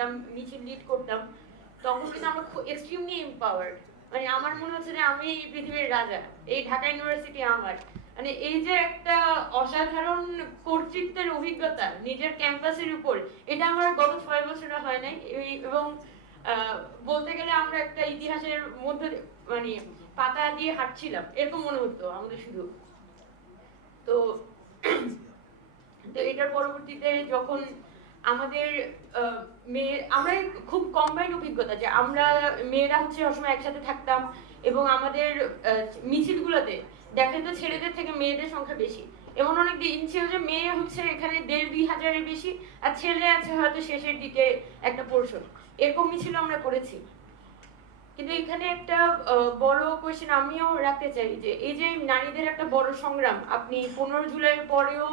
দিতাম মিছিল লিড করতাম, তখন কিন্তু আমরা এক্সট্রিমলি এম্পাওয়ার্ড মানে আমার মনে হচ্ছে যে আমি এই পৃথিবীর রাজা, এই ঢাকা ইউনিভার্সিটি আমার। মানে এই যে একটা অসাধারণ কর্তৃত্বের অভিজ্ঞতা নিজের ক্যাম্পাসের উপর, এটা আমার গত ছয় বছরে হয় নাই। এবং বলতে গেলে আমরা একটা ইতিহাসের মধ্যে মানে পাতা দিয়ে হাঁটছিলাম। এরকম মনে হতো আমাদের শুধু। তো তো এটার পরবর্তীতে যখন আমাদের মেয়ে, আমরা খুব কম্বাইন অভিজ্ঞতা যে আমরা মেয়েরা হচ্ছে সবসময় একসাথে থাকতাম এবং আমাদের মিছিলগুলোতে দেখেন তো ছেলেদের থেকে মেয়েদের সংখ্যা বেশি। এমন অনেক দিন ছিল যে মেয়ে হচ্ছে এখানে দেড় দুই হাজারের বেশি আর ছেলে আছে হয়তো শেষের দিকে একটা পোর্শন এরকম মিছিল আমরা করেছি। কিন্তু এখানে একটা বড় কোয়েশ্চেন আমিও রাখতে চাই যে এই যে নারীদের একটা বড় সংগ্রাম, আপনি পনেরো জুলাইয়ের পরেও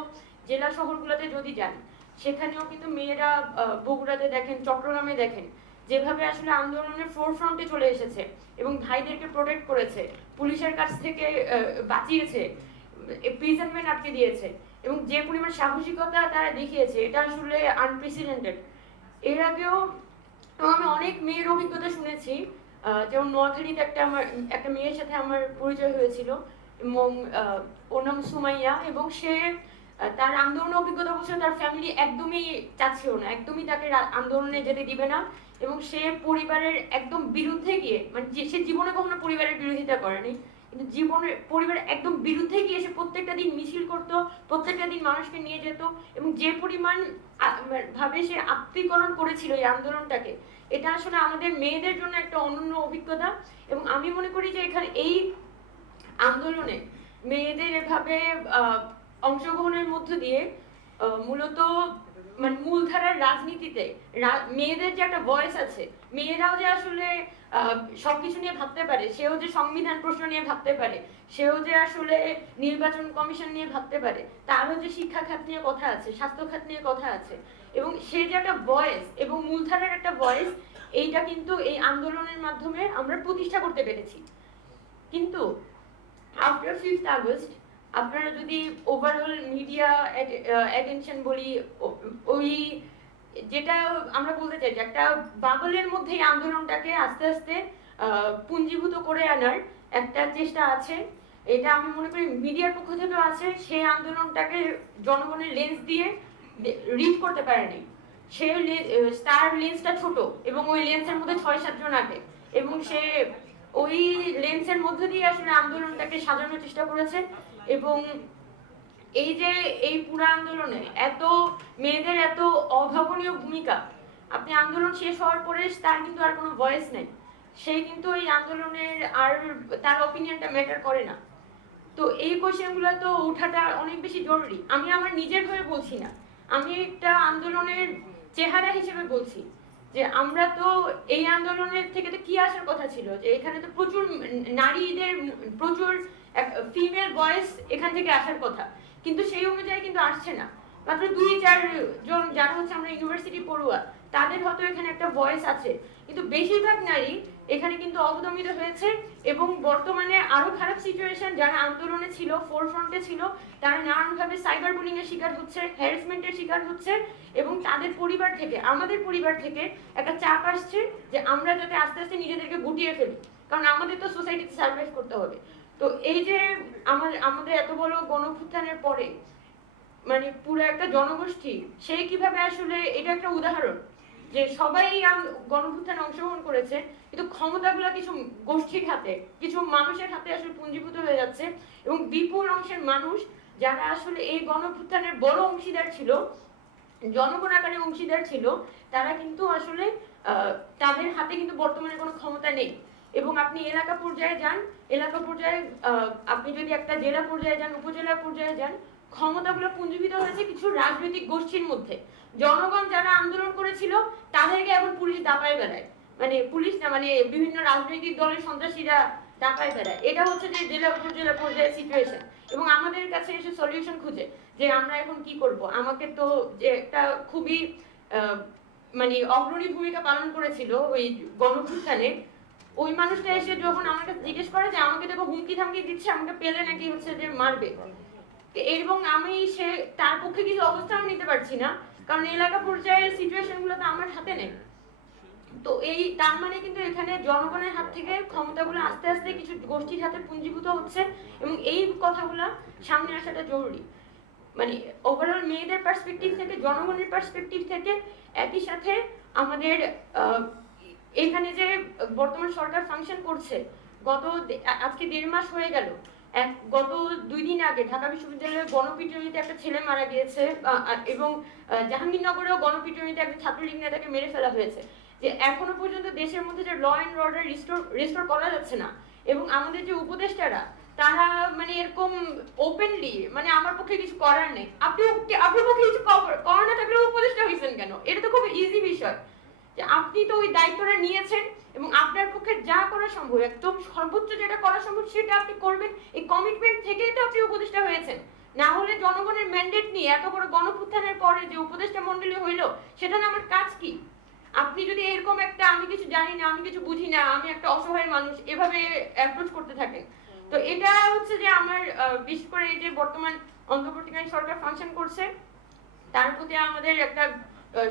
জেলা শহরগুলোতে যদি যান সেখানেও কিন্তু মেয়েরা বগুড়াতে দেখেন, চট্টগ্রামে দেখেন, যেভাবে আসলে আন্দোলনের ফোর ফ্রন্টে চলে এসেছে এবং ভাইদেরকে প্রোটেক্ট করেছে, পুলিশের কাছ থেকে বাঁচিয়েছে প্রিজনমেন্ট আটকে দিয়েছে এবং যে পরিমাণ সাহসিকতা তারা দেখিয়েছে, এটা আসলে আনপ্রেসিডেন্টেড এর আগেও আমি অনেক মেয়ের অভিজ্ঞতা শুনেছি যেমন নোয়াখালীতে একটা আমার, একটা মেয়ের সাথে আমার পরিচয় হয়েছিল, এবং ওর নাম সুমাইয়া এবং সে তার আন্দোলন অভিজ্ঞতা বলছিল তার ফ্যামিলি একদমই চাচ্ছিল না, একদমই তাকে আন্দোলনে যেতে দিবে না এবং সে পরিবারের একদম বিরুদ্ধে গিয়ে মানে সে জীবনে কখনো পরিবারের বিরোধিতা করেনি, কিন্তু জীবনের, পরিবারের একদম বিরুদ্ধে গিয়ে সে প্রত্যেকটা দিন মিছিল করতো, প্রত্যেকটা দিন মানুষকে নিয়ে যেত এবং যে পরিমাণ ভাবে সে আত্মীকরণ করেছিল এই আন্দোলনটাকে, এটা আসলে আমাদের মেয়েদের জন্য একটা অনন্য অভিজ্ঞতা এবং আমি মনে করি যে এখানে এই আন্দোলনে মেয়েদের এভাবে অংশগ্রহণের মধ্য দিয়ে মূলত মানে মূলধারার রাজনীতিতে মেয়েদের যে একটা ভয়েস আছে, মেয়েরাও যে আসলে সবকিছু নিয়ে ভাবতে পারে, সেও যে সংবিধান প্রশ্ন নিয়ে ভাবতে পারে, সেও যে আসলে নির্বাচন কমিশন নিয়ে ভাবতে পারে, তারও যে শিক্ষা খাত নিয়ে কথা আছে স্বাস্থ্য খাত নিয়ে কথা আছে, এবং সে যে একটা ভয়েস এবং মূলধারার একটা ভয়েস এইটা কিন্তু এই আন্দোলনের মাধ্যমে আমরা প্রতিষ্ঠা করতে পেরেছি। কিন্তু আফটার ফিফথ আগস্ট আপনারা যদি ওভারঅল মিডিয়া অ্যাটেনশন বলি ওই যেটা আমরা বলতে চাই যে একটা বাবলের মধ্যে এই আন্দোলনটাকে আস্তে আস্তে পুঞ্জীভূত করে আনার একটা চেষ্টা আছে। এটা আমি মনে করি মিডিয়ার পক্ষ থেকেও আছে। সেই আন্দোলনটাকে জনগণের লেন্স দিয়ে রিড করতে পারেনি। সে লে- আহ, তার লেন্সটা ছোট এবং ওই লেন্সের মধ্যে ছয় সাতজন আগে এবং সে ওই লেন্সের মধ্য দিয়ে আসলে আন্দোলনটাকে সাজানোর চেষ্টা করেছে এবং এই যে এই পুরো আন্দোলনে এত মেয়েদের এত অভাবনীয় ভূমিকা, আপনি আন্দোলন শেষ হওয়ার পরে তার কিন্তু আর কোনো ভয়েস নেই। সে কিন্তু এই আন্দোলনের আর তার অপিনিয়নটা ম্যাটার করে না। তো এই কোশ্চেনগুলো তো ওঠাটা অনেক বেশি জরুরি। আমি আমার নিজের হয়ে বলছি না। আমি একটা আন্দোলনের চেহারা হিসেবে বলছি। যে আমরা তো এই আন্দোলনের থেকে তো কি আসার কথা ছিল? যে এখানে তো প্রচুর নারীদের প্রচুর ফিমেল ভয়েস এখান থেকে আসার কথা। কিন্তু সেই অনুযায়ী কিন্তু আসছে না। মাত্র দুই চার জন যারা হচ্ছে আমরা ইউনিভার্সিটি পড়ুয়া, তাদের হয়তো এখানে একটা ভয়েস আছে। কিন্তু বেশিরভাগ নারী এখানে কিন্তু অবদমিত হয়েছে এবং বর্তমানে আরও খারাপ সিচুয়েশন যারা আন্দোলনে ছিল ফোর ফ্রন্টে ছিল, তারা নানানভাবে সাইবার বুলিং এর শিকার হচ্ছে হ্যারাসমেন্টের শিকার হচ্ছে এবং তাদের পরিবার থেকে, আমাদের পরিবার থেকে একটা চাপ আসছে যে আমরা যাতে আস্তে আস্তে নিজেদেরকে গুটিয়ে ফেলি। কারণ আমাদের তো সোসাইটিতে সার্ভাইভ করতে হবে। তো এই যে আমার, আমাদের এত বড় গণভুত্থানের পরে মানে পুরো একটা জনগোষ্ঠী সেই কীভাবে আসলে, এটা একটা উদাহরণ। যে সবাই গণভুত্থানে অংশগ্রহণ করেছে, কিন্তু ক্ষমতাগুলো কিছু গোষ্ঠীর হাতে, কিছু মানুষের হাতে আসলে পুঞ্জীভূত হয়ে যাচ্ছে এবং বিপুল অংশের মানুষ যারা আসলে এই গণভুত্থানের বড় অংশীদার ছিল, জনগণ আকারে অংশীদার ছিল, তারা কিন্তু আসলে তাদের হাতে কিন্তু বর্তমানে কোনো ক্ষমতা নেই। এবং আপনি এলাকা পর্যায়ে যান, এলাকা পর্যায়ে আপনি যদি একটা জেলা পর্যায়ে যান, উপজেলা পর্যায়ে যান ক্ষমতাগুলো পুঞ্জীভূত হয়েছে কিছু রাজনৈতিক গোষ্ঠীর মধ্যে। জনগণ যারা আন্দোলন করেছিল, তাদেরকে এখন পুলিশ দাপায় বেড়ায়। মানে পুলিশ না মানে বিভিন্ন রাজনৈতিক দলের সন্ত্রাসীরা দাপায় বেড়ায়। এটা হচ্ছে যে জেলা উপজেলা পর্যায়ে সিচুয়েশন এবং আমাদের কাছে এসে সলিউশন খুঁজে যে আমরা এখন কি করব। আমাকে তো যে একটা খুবই মানে অগ্রণী ভূমিকা পালন করেছিল ওই গণভুত্থানে। ওই মানুষটা এসে যখন আমার কাছে জিজ্ঞেস করে যে আমাকে দেখো হুমকি থামকি দিচ্ছে, আমাকে পেলে নাকি হচ্ছে যে মারবে। এবং আমি সে, তার পক্ষে কিছু অবস্থান নিতে পারছি না, কারণ এলাকা পর্যায়ের সিচুয়েশনগুলো তো আমার হাতে নেই। তো এই, তার মানে কিন্তু এখানে জনগণের হাত থেকে ক্ষমতাগুলো আস্তে আস্তে কিছু গোষ্ঠীর হাতে পুঞ্জীভূত হচ্ছে এবং এই কথাগুলো সামনে আসাটা জরুরি। মানে ওভারঅল মেয়েদের পার্সপেক্টিভ থেকে, জনগণের পার্সপেক্টিভ থেকে একই সাথে আমাদের এখানে যে বর্তমান সরকার ফাংশন করছে, গত আজকে দেড় মাস হয়ে গেল এক, গত দুই দিন আগে ঢাকা বিশ্ববিদ্যালয়ের গণপিটুনিতে একটা ছেলে মারা গিয়েছে এবং জাহাঙ্গীরনগরেও গণপিটুনিতে একটা ছাত্রলীগ নেতাকে মেরে ফেলা হয়েছে। যে এখনও পর্যন্ত দেশের মধ্যে যে law and order restore restore করা যাচ্ছে না, এবং আমাদের যে উপদেষ্টারা, তারা মানে এরকম ওপেনলি মানে আমার পক্ষে কিছু করার নেই। আপনি আপনার পক্ষে কিছু কর- করার না থাকলেও উপদেষ্টা হয়েছেন কেন? এটা তো খুব ইজি বিষয়। যে আপনি তো ওই দায়িত্বটা নিয়েছেন এবং আপনার পক্ষে যা করা সম্ভব, একদম সর্বোচ্চ যেটা করা সম্ভব সেটা আপনি করবেন। এই কমিটমেন্ট থেকেই তো আপনি উপদেষ্টা হয়েছেন। না হলে জনগণের ম্যান্ডেট নিয়ে এত বড় গণপুত্থানের পরে যে উপদেষ্টা মন্ডলী হইল, সেটা না আমার কাজ কি? আপনি যদি এরকম একটা, আমি কিছু জানি না, আমি কিছু বুঝি না, আমি একটা অসহায় মানুষ, এভাবে অ্যাপ্রোচ করতে থাকেন। তো এটা হচ্ছে যে আমার বিশেষ করে এই যে বর্তমান অন্তর্বর্তীকালীন সরকার ফাংশন করছে, তার প্রতি আমাদের একটা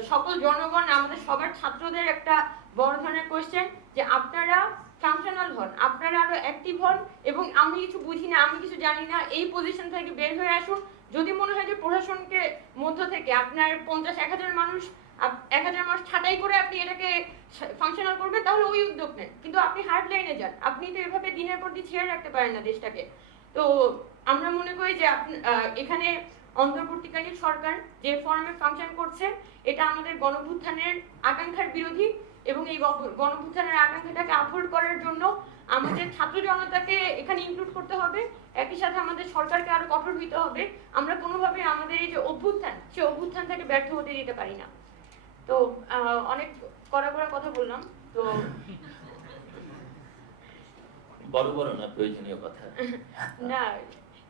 সকল জনগণ, আমাদের সবার ছাত্রদের একটা বড় ধরনের কোয়েশ্চেন যে আপনারা ফাংশনাল হন, আপনারা আরও অ্যাক্টিভ হন এবং আমি কিছু বুঝি না, আমি কিছু জানি না, এই পজিশন থেকে বের হয়ে আসুন। যদি মনে হয় যে প্রশাসনকে মধ্য থেকে আপনার পঞ্চাশ, এক হাজার মানুষ এক হাজার মানুষ ছাঁটাই করে আপনি এটাকে ফাংশনাল করবেন, তাহলে ওই উদ্যোগ নেন। কিন্তু আপনি হার্ড লাইনে যান। আপনি তো এভাবে দিনের পর দিন ছেড়ে রাখতে পারেন না দেশটাকে। তো আমরা মনে করি যে এখানে অন্তর্বর্তীকালীন সরকার যে ফর্মে ফাংশন করছে এটা আমাদের গণভুত্থানের আকাঙ্ক্ষার বিরোধী এবং এই গণ- গণভুত্থানের আকাঙ্ক্ষাটাকে আফোর্ড করার জন্য আমাদের ছাত্র জনতাকে এখানে ইনক্লুড করতে হবে। একই সাথে আমাদের সরকারকে আরও কঠোর হইতে হবে। আমরা কোনোভাবে আমাদের এই যে অভ্যুত্থান সে অভ্যুত্থান থেকে ব্যর্থ হতে দিতে পারি না। তো অনেক কড়া কড়া কথা বললাম তো বড় বড় না প্রয়োজনীয় কথা। না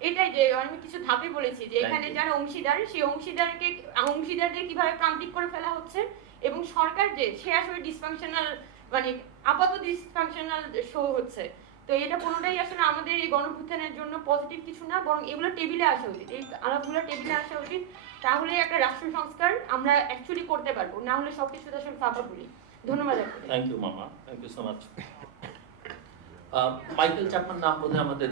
এটাই যে আমি কিছু ধাপে বলেছি যে এখানে যারা অংশীদার সেই অংশীদারকে অংশীদারদের কীভাবে প্রান্তিক করে ফেলা হচ্ছে এবং সরকার যে সে আসলে ডিসফাংশনাল মানে আপাতত ডিসফাংশনাল শো হচ্ছে। তো এটা কোনোটাই আসলে আমাদের এই গণভুত্থানের জন্য পজিটিভ কিছু না বরং এগুলো টেবিলে আসা উচিত। এই আলাপগুলো টেবিলে আসা উচিত। তাহলে একটা রাষ্ট্র সংস্কার আমরা অ্যাকচুয়ালি করতে পারব না হলে সব কিছু আসলে ফাঁকা বলি ধন্যবাদ আপনাকে। থ্যাংক ইউ মামা। Thank you so much Michael চাকমার নাম বোধহয় আমাদের